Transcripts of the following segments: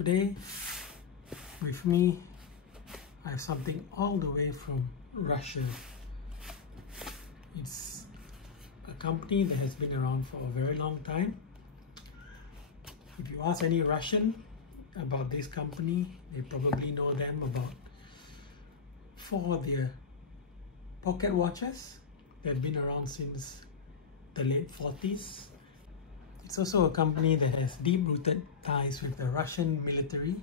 Today with me I have something all the way from Russia. It's a company that has been around for a very long time. If you ask any Russian about this company, they probably know them about for their pocket watches. They've been around since the late 40s. It's also a company that has deep-rooted ties with the Russian military.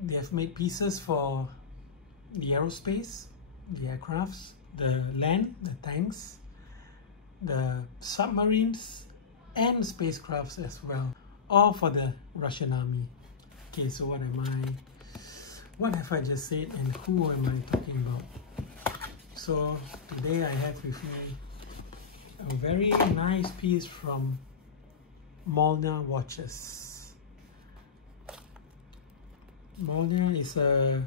They have made pieces for the aerospace, the aircrafts, the land, the tanks, the submarines, and spacecrafts as well, all for the Russian army. Okay, so what have I just said and who am I talking about? So today I have with me a very nice piece from Molnija watches. Molnija is a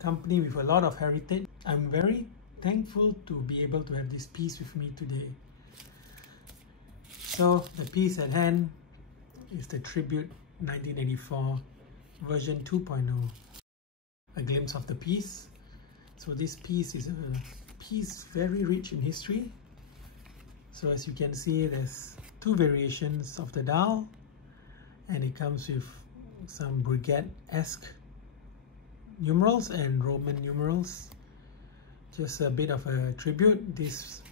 company with a lot of heritage. I'm very thankful to be able to have this piece with me today. So the piece at hand is the Tribute 1984 version 2.0. A glimpse of the piece. So this piece is a piece very rich in history. So as you can see, there's two variations of the dial, and it comes with some brigade-esque numerals and Roman numerals. Just a bit of a tribute. This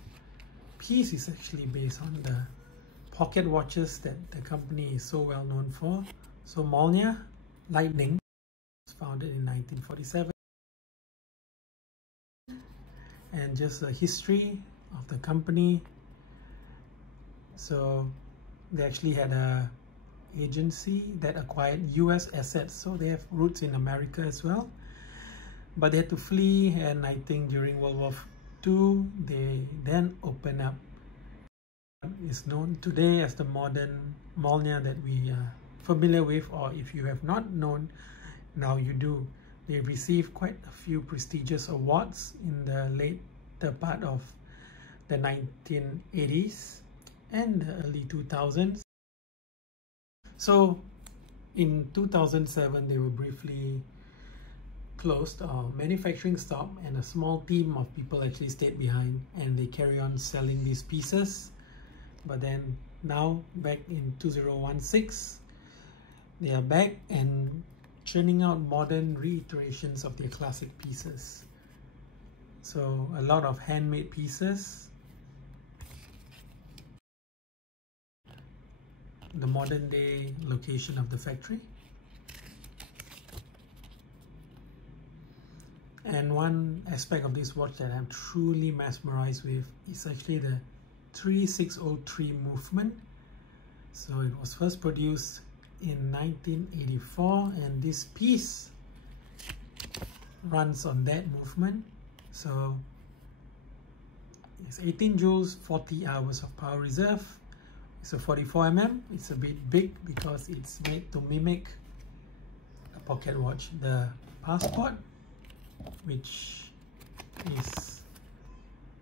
piece is actually based on the pocket watches that the company is so well known for. So Molnija Lightning was founded in 1947. And just a history of the company. So they actually had a agency that acquired US assets, so they have roots in America as well, but they had to flee, and I think during World War II they then opened up what is known today as the modern Molnija that we are familiar with, or if you have not known, now you do. They received quite a few prestigious awards in the later part of the 1980s and the early 2000s. So in 2007 they were briefly closed or manufacturing stopped, and a small team of people actually stayed behind and they carry on selling these pieces. But then now back in 2016 they are back and churning out modern reiterations of their classic pieces. So a lot of handmade pieces. The modern day location of the factory. And one aspect of this watch that I'm truly mesmerized with is actually the 3603 movement. So it was first produced in 1984, and this piece runs on that movement. So it's 18 joules, 40 hours of power reserve. It's a 44 mm. It's a bit big because it's made to mimic a pocket watch. The passport, which is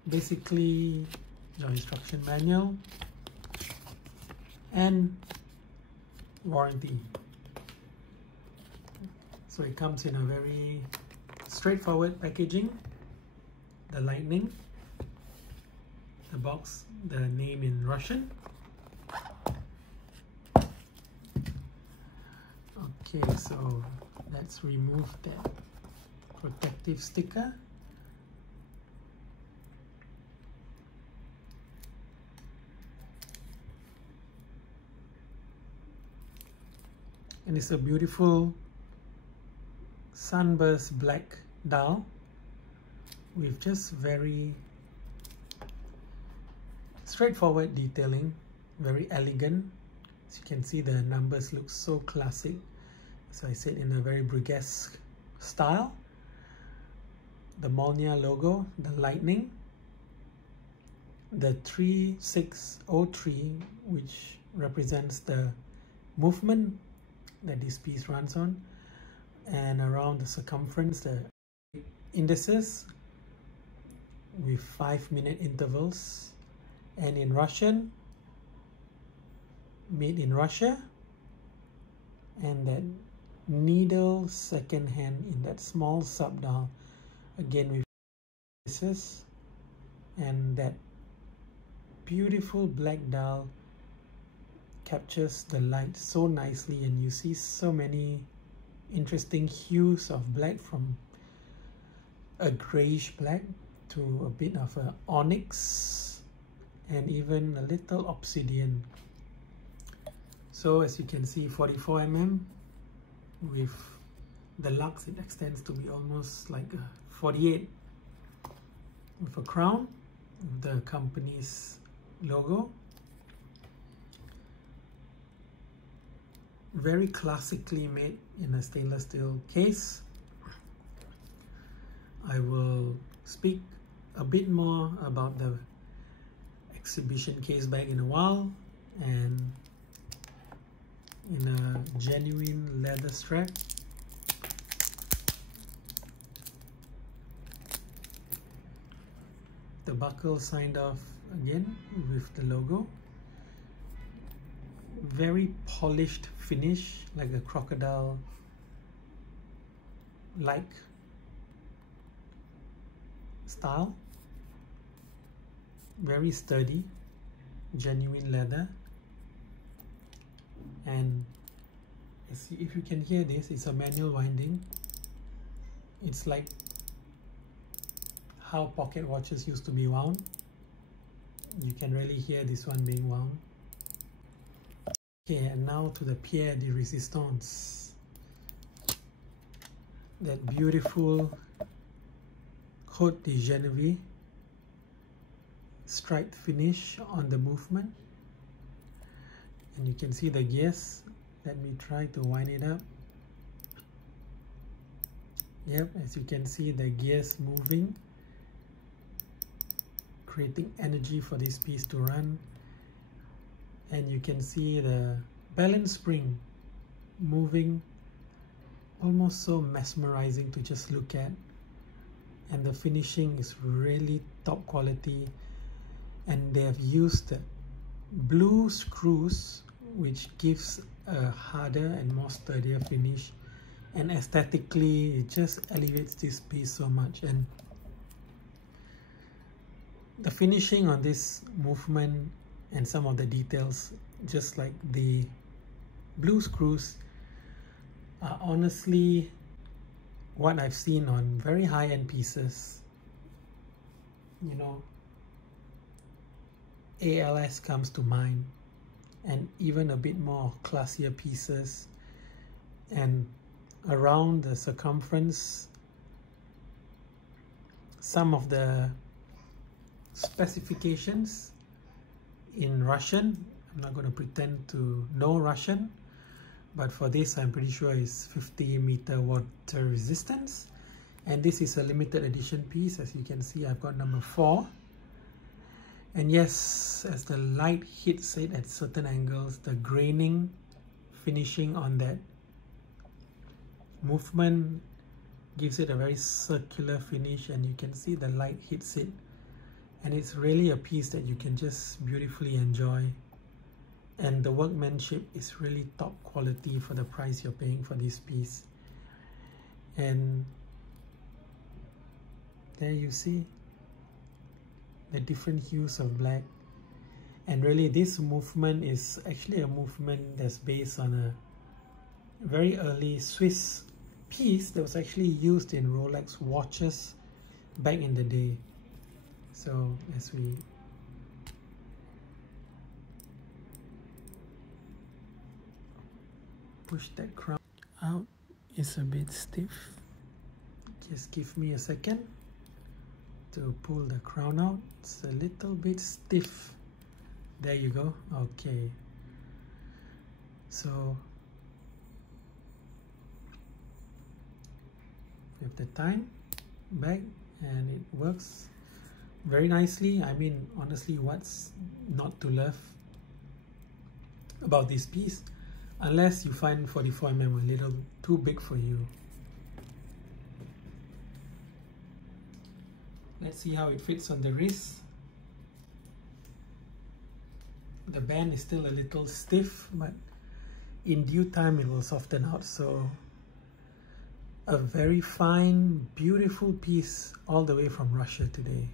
basically the instruction manual, and warranty. So it comes in a very straightforward packaging. The lightning, the box, the name in Russian. Okay, so let's remove that protective sticker. And it's a beautiful sunburst black dial with just very straightforward detailing, very elegant. As you can see, the numbers look so classic. So I said, in a very brigesque style. The Molnija logo, the lightning, the 3603, which represents the movement that this piece runs on, and around the circumference, the indices with 5-minute intervals, and in Russian, made in Russia, and that needle second hand in that small sub dial, again with pieces, and that beautiful black dial captures the light so nicely, and you see so many interesting hues of black, from a grayish black to a bit of a onyx and even a little obsidian. So as you can see, 44 mm with the lux, it extends to be almost like a 48 with a crown, the company's logo. Very classically made in a stainless steel case. I will speak a bit more about the exhibition case bag in a while, and in a genuine leather strap. The buckle signed off again with the logo. Very polished finish, like a crocodile like style. Very sturdy, genuine leather. And if you can hear this, it's a manual winding. It's like how pocket watches used to be wound. You can really hear this one being wound. Okay, and now to the Pierre de Resistance. That beautiful Côte de Geneviève striped finish on the movement. And you can see the gears. Let me try to wind it up. Yep, as you can see, the gears moving, creating energy for this piece to run. And you can see the balance spring moving, almost so mesmerizing to just look at. And the finishing is really top quality, and they have used blue screws, which gives a harder and more sturdier finish, and aesthetically it just elevates this piece so much. And the finishing on this movement and some of the details, just like the blue screws, are honestly what I've seen on very high-end pieces. You know, ALS comes to mind, and even a bit more classier pieces. And around the circumference, some of the specifications in Russian, I'm not going to pretend to know Russian, but for this I'm pretty sure it's 50-meter water resistance. And this is a limited edition piece. As you can see, I've got number 4. And yes, as the light hits it at certain angles, the graining finishing on that movement gives it a very circular finish, and you can see the light hits it. And it's really a piece that you can just beautifully enjoy. And the workmanship is really top quality for the price you're paying for this piece. And there you see the different hues of black. And really this movement is actually a movement that's based on a very early Swiss piece that was actually used in Rolex watches back in the day. So as we push that crown out, it's a bit stiff. Just give me a second to pull the crown out. It's a little bit stiff. There you go. Okay. So we have the time back, and it works very nicely. I mean, honestly, what's not to love about this piece? Unless you find 44mm a little too big for you. Let's see how it fits on the wrist. The band is still a little stiff, but in due time it will soften out. So a very fine, beautiful piece all the way from Russia today.